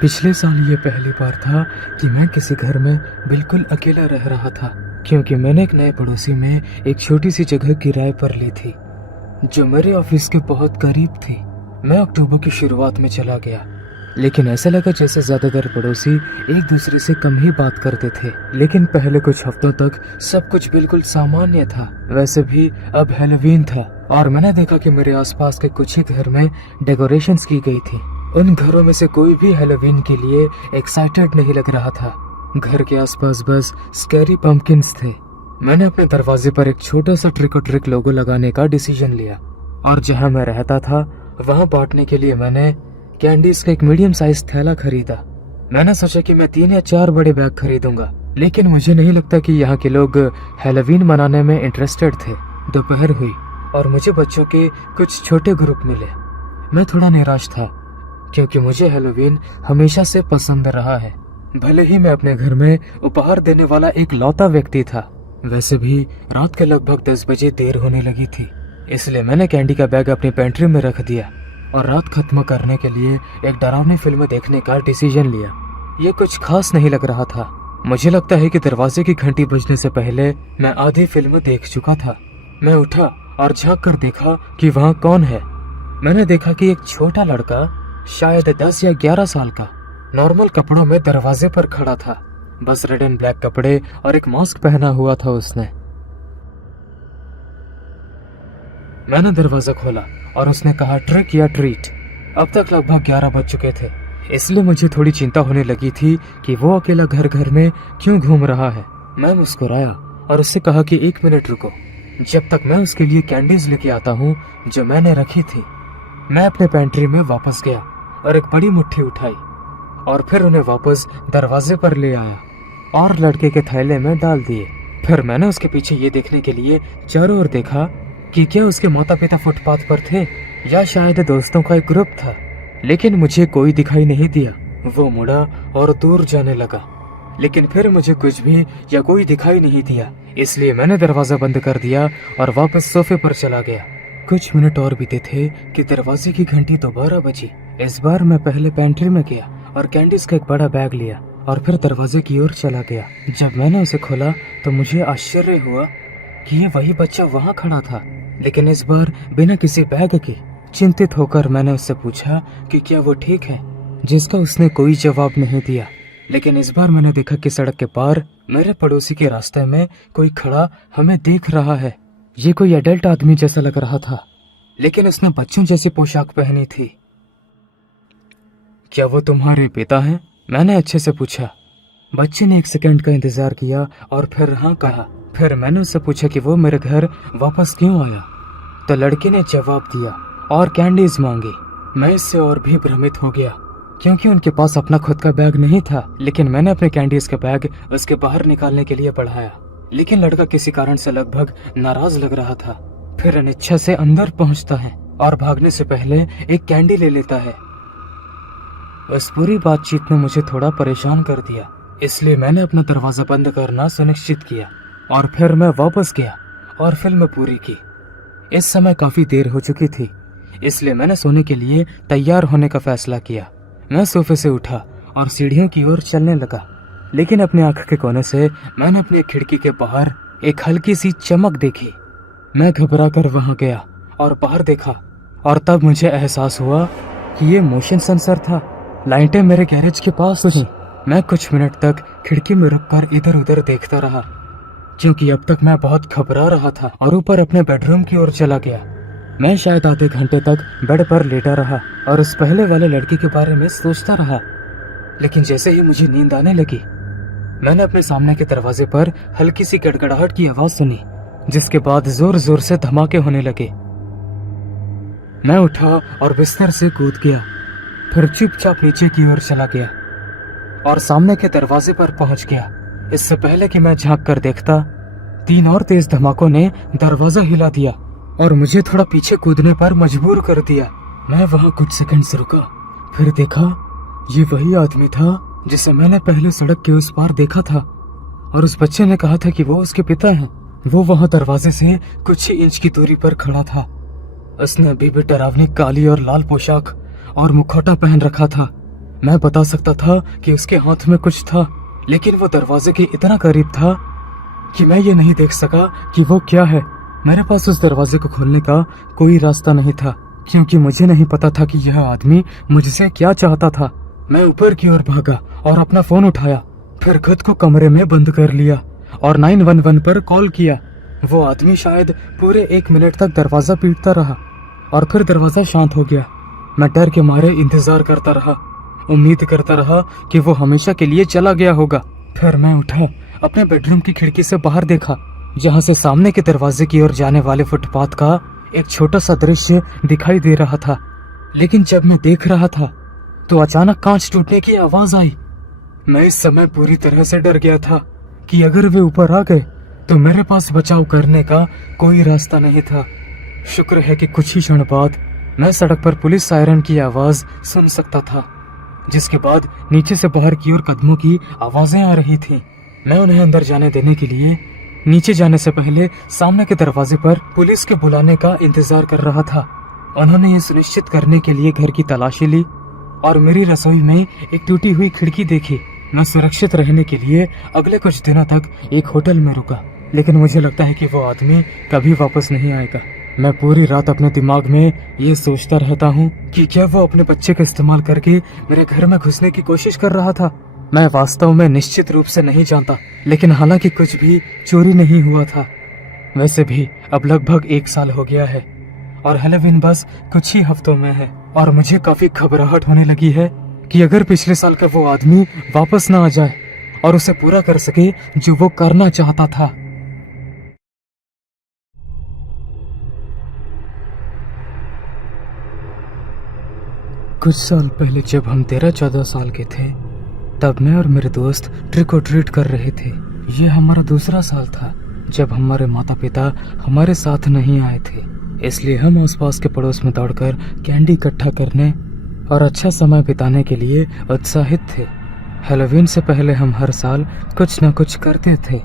पिछले साल ये पहली बार था कि मैं किसी घर में बिल्कुल अकेला रह रहा था, क्योंकि मैंने एक नए पड़ोसी में एक छोटी सी जगह किराए पर ली थी जो मेरे ऑफिस के बहुत करीब थी। मैं अक्टूबर की शुरुआत में चला गया, लेकिन ऐसा लगा जैसे ज्यादातर पड़ोसी एक दूसरे से कम ही बात करते थे। लेकिन पहले कुछ हफ्तों तक सब कुछ बिल्कुल सामान्य था। वैसे भी अब हैलोवीन था और मैंने देखा कि मेरे आसपास के कुछ ही घर में डेकोरेशंस की गई थी। उन घरों में से कोई भी हैलोवीन के लिए एक्साइटेड नहीं लग रहा था। घर के आसपास बस स्कैरी पंपकिंस थे। मैंने अपने दरवाजे पर एक छोटा सा ट्रिक और ट्रिक लोगो लगाने का डिसीजन लिया, और जहां मैं रहता था वहां बांटने के लिए मैंने कैंडीज का एक मीडियम साइज थैला खरीदा। मैंने सोचा कि मैं 3 या 4 बड़े बैग खरीदूंगा, लेकिन मुझे नहीं लगता कि यहाँ के लोग हैलोवीन मनाने में इंटरेस्टेड थे। दोपहर हुई और मुझे बच्चों के कुछ छोटे ग्रुप मिले। मैं थोड़ा निराश था, क्योंकि मुझे हैलोवीन हमेशा से पसंद रहा है, भले ही मैं अपने घर में उपहार देने वाला एक लौता व्यक्ति था। वैसे भी रात के लगभग 10 बजे देर होने लगी थी, इसलिए मैंने कैंडी का बैग अपनी पेंट्री में रख दिया और रात खत्म करने के लिए एक डरावनी फिल्म देखने का डिसीजन लिया। ये कुछ खास नहीं लग रहा था। मुझे लगता है कि दरवाजे की घंटी बजने से पहले मैं आधी फिल्म देख चुका था। मैं उठा और झांक कर देखा कि वहाँ कौन है। मैंने देखा कि एक छोटा लड़का, शायद 10 या 11 साल का, नॉर्मल कपड़ों में दरवाजे पर खड़ा था। बस रेड एंड ब्लैक कपड़े और एक मास्क पहना हुआ था उसने। मैंने दरवाजा खोला और उसने कहा ट्रिक या ट्रीट। अब तक लगभग 11 बज चुके थे, इसलिए मुझे थोड़ी चिंता होने लगी थी कि वो अकेला घर घर में क्यों घूम रहा है। मैं मुस्कुराया और उससे कहा कि 1 मिनट रुको, जब तक मैं उसके लिए कैंडीज लेके आता हूँ जो मैंने रखी थी। मैं अपने पेंट्री में वापस गया और एक बड़ी मुट्ठी उठाई और फिर उन्हें वापस दरवाजे पर ले आया और लड़के के थैले में डाल दिए। फिर मैंने उसके पीछे ये देखने के लिए चारों ओर देखा कि क्या उसके माता पिता फुटपाथ पर थे या शायद दोस्तों का एक ग्रुप था, लेकिन मुझे कोई दिखाई नहीं दिया। वो मुड़ा और दूर जाने लगा, लेकिन फिर मुझे कुछ भी या कोई दिखाई नहीं दिया, इसलिए मैंने दरवाजा बंद कर दिया और वापस सोफे पर चला गया। कुछ मिनट और बीते थे कि दरवाजे की घंटी दोबारा बजी। इस बार मैं पहले पेंट्री में गया और कैंडीज का एक बड़ा बैग लिया और फिर दरवाजे की ओर चला गया। जब मैंने उसे खोला तो मुझे आश्चर्य हुआ कि ये वही बच्चा वहाँ खड़ा था, लेकिन इस बार बिना किसी बैग के। चिंतित होकर मैंने उससे पूछा कि क्या वो ठीक है, जिसका उसने कोई जवाब नहीं दिया। लेकिन इस बार मैंने देखा कि सड़क के पार मेरे पड़ोसी के रास्ते में कोई खड़ा हमें देख रहा है। ये कोई एडल्ट आदमी जैसा लग रहा था, लेकिन उसने बच्चों जैसी पोशाक पहनी थी। क्या वो तुम्हारे पिता हैं? मैंने अच्छे से पूछा। बच्चे ने 1 सेकंड का इंतजार किया और फिर हाँ कहा। फिर मैंने उससे पूछा कि वो मेरे घर वापस क्यों आया, तो लड़के ने जवाब दिया और कैंडीज मांगी। मैं इससे और भी भ्रमित हो गया, क्योंकि उनके पास अपना खुद का बैग नहीं था, लेकिन मैंने अपने कैंडीज का बैग उसके बाहर निकालने के लिए बढ़ाया। लेकिन लड़का किसी कारण से लगभग नाराज लग रहा था। फिर अनिच्छा से अंदर पहुंचता है और भागने से पहले एक कैंडी ले लेता है। उस पूरी बातचीत ने मुझे थोड़ा परेशान कर दिया, इसलिए मैंने अपना दरवाजा बंद करना सुनिश्चित किया और फिर मैं वापस गया और फिल्म पूरी की। इस समय काफी देर हो चुकी थी, इसलिए मैंने सोने के लिए तैयार होने का फैसला किया। मैं सोफे से उठा और सीढ़ियों की ओर चलने लगा, लेकिन अपनी आंख के कोने से मैंने अपनी खिड़की के बाहर एक हल्की सी चमक देखी। मैं घबरा कर वहां गया और बाहर देखा, और तब मुझे एहसास हुआ कि ये मोशन सेंसर था। लाइटें मेरे गैरेज के पास थी। मैं कुछ मिनट तक खिड़की में रुककर इधर उधर देखता रहा, क्योंकि अब तक मैं बहुत घबरा रहा था, और ऊपर अपने बेडरूम की ओर चला गया। मैं शायद आधे घंटे तक बेड पर लेटा रहा और उस पहले वाले लड़के के बारे में सोचता रहा। लेकिन जैसे ही मुझे नींद आने लगी, मैंने अपने सामने के दरवाजे पर हल्की सी गड़गड़ाहट की आवाज सुनी, जिसके बाद जोर जोर से धमाके होने लगे। मैं उठा और बिस्तर से कूद गया, फिर चुपचाप नीचे की ओर चला गया और सामने के दरवाजे पर पहुंच गया। इससे पहले कि मैं झांक कर देखता, 3 और तेज धमाकों ने दरवाजा हिला दिया और मुझे थोड़ा पीछे कूदने पर मजबूर कर दिया। मैं वहां कुछ सेकंड से रुका, फिर देखा ये वही आदमी था जिसे मैंने पहले सड़क के उस पार देखा था, और उस बच्चे ने कहा था कि वो उसके पिता हैं। वो वहां दरवाजे से कुछ ही इंच की दूरी पर खड़ा था। उसने अभी भी डरावनी काली और लाल पोशाक और मुखौटा पहन रखा था। मैं बता सकता था कि उसके हाथ में कुछ था, लेकिन वो दरवाजे के इतना करीब था कि मैं ये नहीं देख सका कि वो क्या है। मेरे पास उस दरवाजे को खोलने का कोई रास्ता नहीं था, क्योंकि मुझे नहीं पता था कि यह आदमी मुझसे क्या चाहता था। मैं ऊपर की ओर भागा और अपना फोन उठाया, फिर खुद को कमरे में बंद कर लिया और 911 पर कॉल किया। वो आदमी शायद पूरे 1 मिनट तक दरवाजा पीटता रहा और फिर दरवाजा शांत हो गया। मैं डर के मारे इंतजार करता रहा, उम्मीद करता रहा कि वो हमेशा के लिए चला गया होगा। फिर मैं उठा, अपने बेडरूम की खिड़की से बाहर देखा, जहाँ से सामने के दरवाजे की ओर जाने वाले फुटपाथ का एक छोटा सा दृश्य दिखाई दे रहा था। लेकिन जब मैं देख रहा था तो अचानक कांच टूटने की आवाज आई। मैं इस समय पूरी तरह से डर गया था कि अगर वे ऊपर आ गए तो मेरे पास बचाव करने का कोई रास्ता नहीं था। शुक्र है कि कुछ ही क्षण बाद मैं सड़क पर पुलिस सायरन की आवाज सुन सकता था, जिसके बाद नीचे से बाहर की ओर कदमों की आवाजें आ रही थीं। मैं उन्हें अंदर जाने देने के लिए नीचे जाने से पहले सामने के दरवाजे पर पुलिस के बुलाने का इंतजार कर रहा था। उन्होंने ये सुनिश्चित करने के लिए घर की तलाशी ली और मेरी रसोई में एक टूटी हुई खिड़की देखी। मैं सुरक्षित रहने के लिए अगले कुछ दिनों तक एक होटल में रुका, लेकिन मुझे लगता है कि वो आदमी कभी वापस नहीं आएगा। मैं पूरी रात अपने दिमाग में ये सोचता रहता हूँ कि क्या वो अपने बच्चे का इस्तेमाल करके मेरे घर में घुसने की कोशिश कर रहा था। मैं वास्तव में निश्चित रूप से नहीं जानता, लेकिन हालांकि कुछ भी चोरी नहीं हुआ था। वैसे भी अब लगभग 1 साल हो गया है और हैलोवीन बस कुछ ही हफ्तों में है, और मुझे काफी घबराहट होने लगी है कि अगर पिछले साल का वो आदमी वापस ना आ जाए और उसे पूरा कर सके जो वो करना चाहता था। कुछ साल पहले जब हम 13-14 साल के थे, तब मैं और मेरे दोस्त ट्रिक और ट्रीट कर रहे थे। ये हमारा दूसरा साल था जब हमारे माता पिता हमारे साथ नहीं आए थे, इसलिए हम आसपास के पड़ोस में दौड़कर कैंडी इकट्ठा करने और अच्छा समय बिताने के लिए उत्साहित थे। हैलोवीन से पहले हम हर साल कुछ न कुछ करते थे।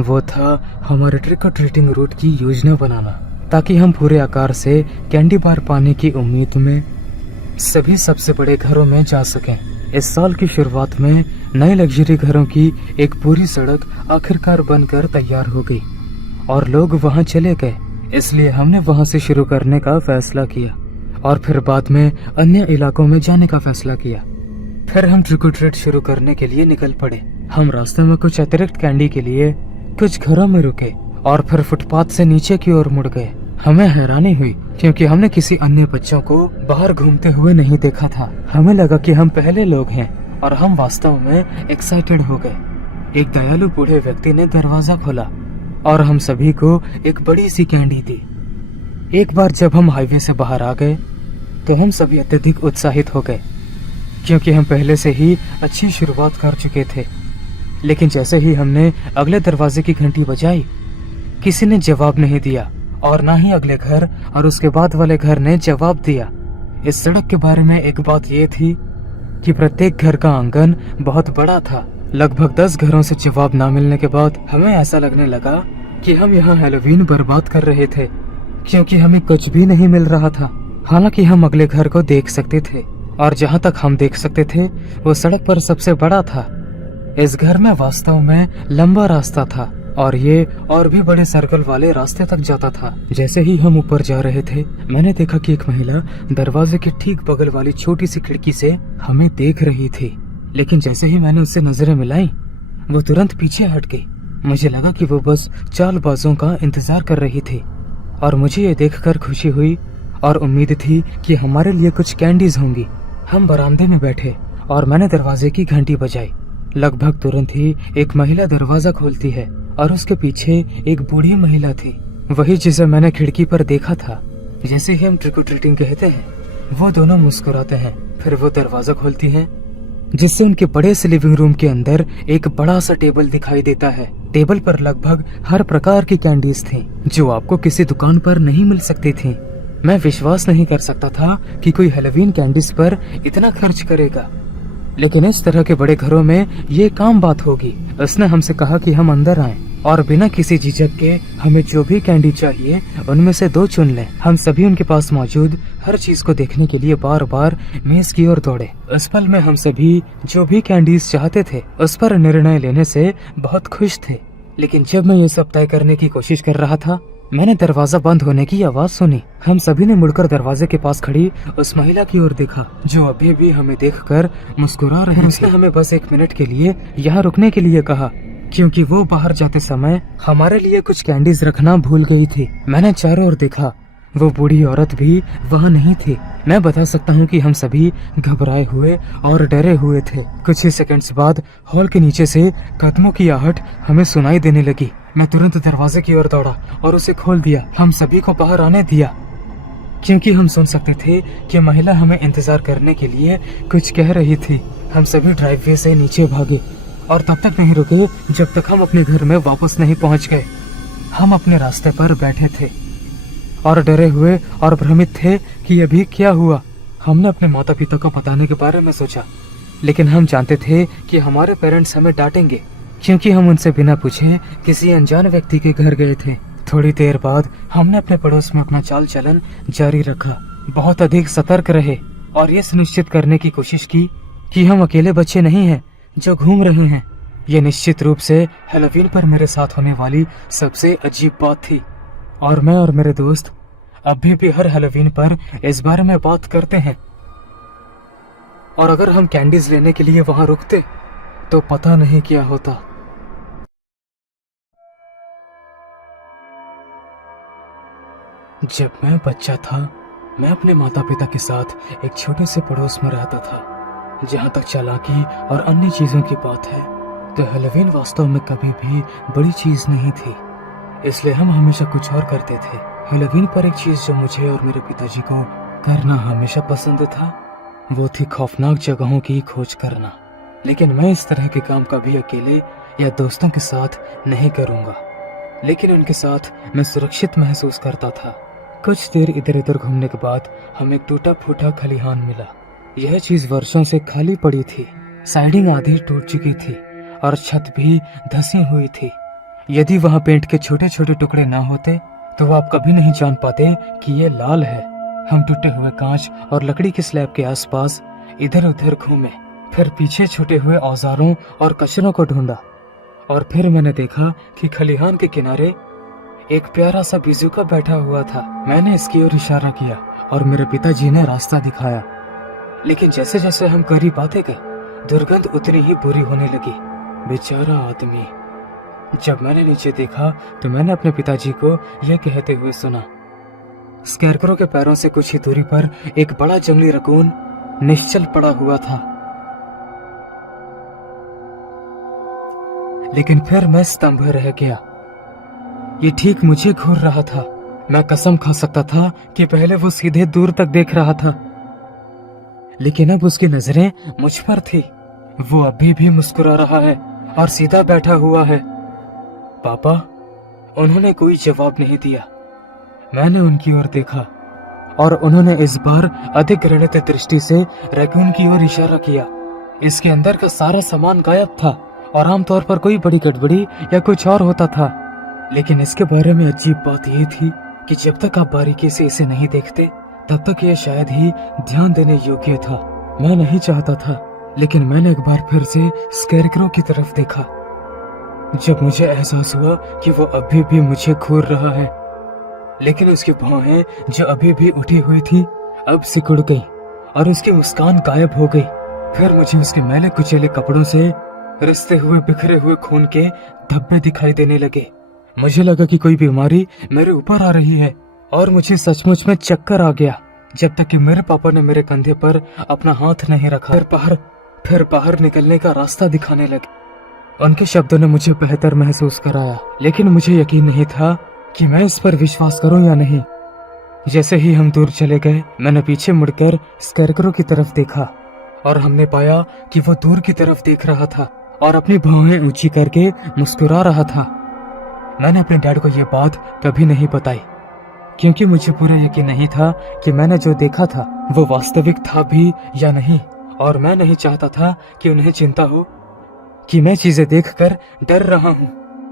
वो था हमारे ट्रिक और ट्रीटिंग रूट की योजना बनाना, ताकि हम पूरे आकार से कैंडी बार पाने की उम्मीद में सभी सबसे बड़े घरों में जा सकें। इस साल की शुरुआत में नए लग्जरी घरों की एक पूरी सड़क आखिरकार बनकर तैयार हो गई और लोग वहां चले गए, इसलिए हमने वहां से शुरू करने का फैसला किया और फिर बाद में अन्य इलाकों में जाने का फैसला किया। फिर हम ट्रिक और ट्रीट शुरू करने के लिए निकल पड़े। हम रास्ते में कुछ अतिरिक्त कैंडी के लिए कुछ घरों में रुके और फिर फुटपाथ से नीचे की ओर मुड़ गए। हमें हैरानी हुई क्योंकि हमने किसी अन्य बच्चों को बाहर घूमते हुए नहीं देखा था। हमें लगा कि हम पहले लोग हैं और हम वास्तव में एक्साइटेड हो गए। एक दयालु बूढ़े व्यक्ति ने दरवाजा खोला और हम सभी को एक बड़ी सी कैंडी दी। एक बार जब हम हाईवे से बाहर आ गए तो हम सभी अत्यधिक उत्साहित हो गए, क्योंकि हम पहले से ही अच्छी शुरुआत कर चुके थे। लेकिन जैसे ही हमने अगले दरवाजे की घंटी बजाई, किसी ने जवाब नहीं दिया और ना ही अगले घर और उसके बाद वाले घर ने जवाब दिया। इस सड़क के बारे में एक बात ये थी कि प्रत्येक घर का आंगन बहुत बड़ा था। लगभग 10 घरों से जवाब ना मिलने के बाद हमें ऐसा लगने लगा कि हम यहाँ हैलोवीन बर्बाद कर रहे थे, क्योंकि हमें कुछ भी नहीं मिल रहा था। हालांकि हम अगले घर को देख सकते थे और जहाँ तक हम देख सकते थे वो सड़क पर सबसे बड़ा था। इस घर में वास्तव में लंबा रास्ता था और ये और भी बड़े सर्कल वाले रास्ते तक जाता था। जैसे ही हम ऊपर जा रहे थे, मैंने देखा कि एक महिला दरवाजे के ठीक बगल वाली छोटी सी खिड़की से हमें देख रही थी। लेकिन जैसे ही मैंने उससे नजरें मिलाई, वो तुरंत पीछे हट गई। मुझे लगा कि वो बस चालबाजों का इंतजार कर रही थी और मुझे ये देखकर खुशी हुई और उम्मीद थी कि हमारे लिए कुछ कैंडीज होंगी। हम बरामदे में बैठे और मैंने दरवाजे की घंटी बजाई। लगभग तुरंत ही एक महिला दरवाजा खोलती है और उसके पीछे एक बूढ़ी महिला थी, वही जिसे मैंने खिड़की पर देखा था। जैसे ही हम ट्रिक और ट्रीटिंग कहते हैं, वो दोनों मुस्कुराते हैं। फिर वो दरवाजा खोलती हैं, जिससे उनके बड़े से लिविंग रूम के अंदर एक बड़ा सा टेबल दिखाई देता है। टेबल पर लगभग हर प्रकार की कैंडीज थी, जो आपको किसी दुकान पर नहीं मिल सकती थी। मैं विश्वास नहीं कर सकता था कि कोई हैलोवीन कैंडीज पर इतना खर्च करेगा, लेकिन इस तरह के बड़े घरों में ये काम बात होगी। उसने हमसे कहा कि हम अंदर आएं और बिना किसी झिझक के हमें जो भी कैंडी चाहिए उनमें से 2 चुन लें। हम सभी उनके पास मौजूद हर चीज को देखने के लिए बार बार मेज की ओर दौड़े। उस पल में हम सभी जो भी कैंडीज चाहते थे उस पर निर्णय लेने से बहुत खुश थे। लेकिन जब मैं ये सब तय करने की कोशिश कर रहा था, मैंने दरवाजा बंद होने की आवाज सुनी। हम सभी ने मुड़कर दरवाजे के पास खड़ी उस महिला की ओर देखा जो अभी भी हमें देखकर मुस्कुरा रही थी। उसने हमें बस 1 मिनट के लिए यहाँ रुकने के लिए कहा, क्योंकि वो बाहर जाते समय हमारे लिए कुछ कैंडीज रखना भूल गई थी। मैंने चारों ओर देखा, वो बूढ़ी औरत भी वहाँ नहीं थी। मैं बता सकता हूँ कि हम सभी घबराए हुए और डरे हुए थे। कुछ ही सेकंड्स बाद हॉल के नीचे से कदमों की आहट हमें सुनाई देने लगी। मैं तुरंत दरवाजे की ओर दौड़ा और उसे खोल दिया। हम सभी को बाहर आने दिया, क्योंकि हम सुन सकते थे कि महिला हमें इंतजार करने के लिए कुछ कह रही थी। हम सभी ड्राइववे से नीचे भागे और तब तक नहीं रुके जब तक हम अपने घर में वापस नहीं पहुंच गए। हम अपने रास्ते पर बैठे थे और डरे हुए और भ्रमित थे कि अभी क्या हुआ। हमने अपने माता पिता को बताने के बारे में सोचा, लेकिन हम जानते थे कि हमारे पेरेंट्स हमें डांटेंगे, क्योंकि हम उनसे बिना पूछे किसी अनजान व्यक्ति के घर गए थे। थोड़ी देर बाद हमने अपने पड़ोस में अपना चाल चलन जारी रखा, बहुत अधिक सतर्क रहे और ये सुनिश्चित करने की कोशिश की कि हम अकेले बच्चे नहीं हैं जो घूम रहे हैं। ये निश्चित रूप से हैलोवीन पर मेरे साथ होने वाली सबसे अजीब बात थी, और मैं और मेरे दोस्त अभी भी हर हैलोवीन पर इस बारे में बात करते हैं। और अगर हम कैंडीज लेने के लिए वहां रुकते तो पता नहीं क्या होता। जब मैं बच्चा था, मैं अपने माता पिता के साथ एक छोटे से पड़ोस में रहता था। जहाँ तक चालाकी और अन्य चीजों की बात है, तो हैलोवीन वास्तव में कभी भी बड़ी चीज नहीं थी, इसलिए हम हमेशा कुछ और करते थे। हैलोवीन पर एक चीज जो मुझे और मेरे पिताजी को करना हमेशा पसंद था, वो थी खौफनाक जगहों की खोज करना। लेकिन मैं इस तरह के काम कभी अकेले या दोस्तों के साथ नहीं करूंगा, लेकिन उनके साथ मैं सुरक्षित महसूस करता था। कुछ देर इधर उधर घूमने के बाद हमें एक टूटा फूटा खलिहान मिला। यह चीज वर्षों से खाली पड़ी थी। साइडिंग आधी टूट चुकी थी और छत भी धसी हुई थी। यदि वहाँ पेंट के छोटे छोटे टुकड़े ना होते तो आप कभी नहीं जान पाते कि ये लाल है। हम टूटे हुए कांच और लकड़ी के स्लैब के आसपास इधर उधर घूमे, फिर पीछे छूटे हुए औजारों और कचरों को ढूंढा, और फिर मैंने देखा कि खलिहान के किनारे एक प्यारा सा बिजुका बैठा हुआ था। मैंने इसकी ओर इशारा किया और मेरे पिताजी ने रास्ता दिखाया, लेकिन जैसे जैसे हम करीब आते गए दुर्गंध उतनी ही बुरी होने लगी। बेचारा आदमी। जब मैंने नीचे देखा तो मैंने अपने पिताजी को यह कहते हुए सुना। स्कैरक्रो के पैरों से कुछ ही दूरी पर एक बड़ा जंगली रकून निश्चल पड़ा हुआ था। लेकिन फिर मैं स्तंभ रह गया। ये ठीक मुझे घूर रहा था। मैं कसम खा सकता था कि पहले वो सीधे दूर तक देख रहा था, लेकिन अब उसकी नजरें मुझ पर थी। वो अभी भी मुस्कुरा रहा है और सीधा बैठा हुआ है। पापा? उन्होंने कोई जवाब नहीं दिया। मैंने उनकी ओर देखा और उन्होंने इस बार अधिक घृणित दृष्टि से रैकून की ओर इशारा किया। इसके अंदर का सारा सामान गायब था और आमतौर पर कोई बड़ी गड़बड़ी या कुछ और होता था, लेकिन इसके बारे में अजीब बात यह थी कि जब तक आप बारीकी से इसे नहीं देखते तब तक यह शायद ही ध्यान देने योग्य था। मैं नहीं चाहता था, लेकिन मैंने एक बार फिर से स्कैरक्रो की तरफ देखा। जब मुझे एहसास हुआ कि वो अभी भी मुझे घूर रहा है, लेकिन उसकी भौहें जो अभी भी उठी हुई थी अब सिकुड़ गई और उसकी मुस्कान गायब हो गई। फिर मुझे उसके मैले कुचेले कपड़ों से रिसते हुए बिखरे हुए खून के धब्बे दिखाई देने लगे। मुझे लगा कि कोई बीमारी मेरे ऊपर आ रही है और मुझे सचमुच में चक्कर आ गया, जब तक कि मेरे पापा ने मेरे कंधे पर अपना हाथ नहीं रखा। फिर बाहर निकलने का रास्ता दिखाने लगे। उनके शब्दों ने मुझे बेहतर महसूस कराया, लेकिन मुझे यकीन नहीं था कि मैं इस पर विश्वास करूं या नहीं। जैसे ही हम दूर चले गए, मैंने पीछे मुड़कर स्कैरक्रो की तरफ देखा और हमने पाया कि वो दूर की तरफ देख रहा था और अपनी भौहें ऊंची करके मुस्कुरा रहा था। मैंने अपने डैड को ये बात कभी नहीं बताई, क्योंकि मुझे पूरा यकीन नहीं था कि मैंने जो देखा था वो वास्तविक था भी या नहीं, और मैं नहीं चाहता था कि उन्हें चिंता हो कि मैं चीजें देखकर डर रहा हूँ।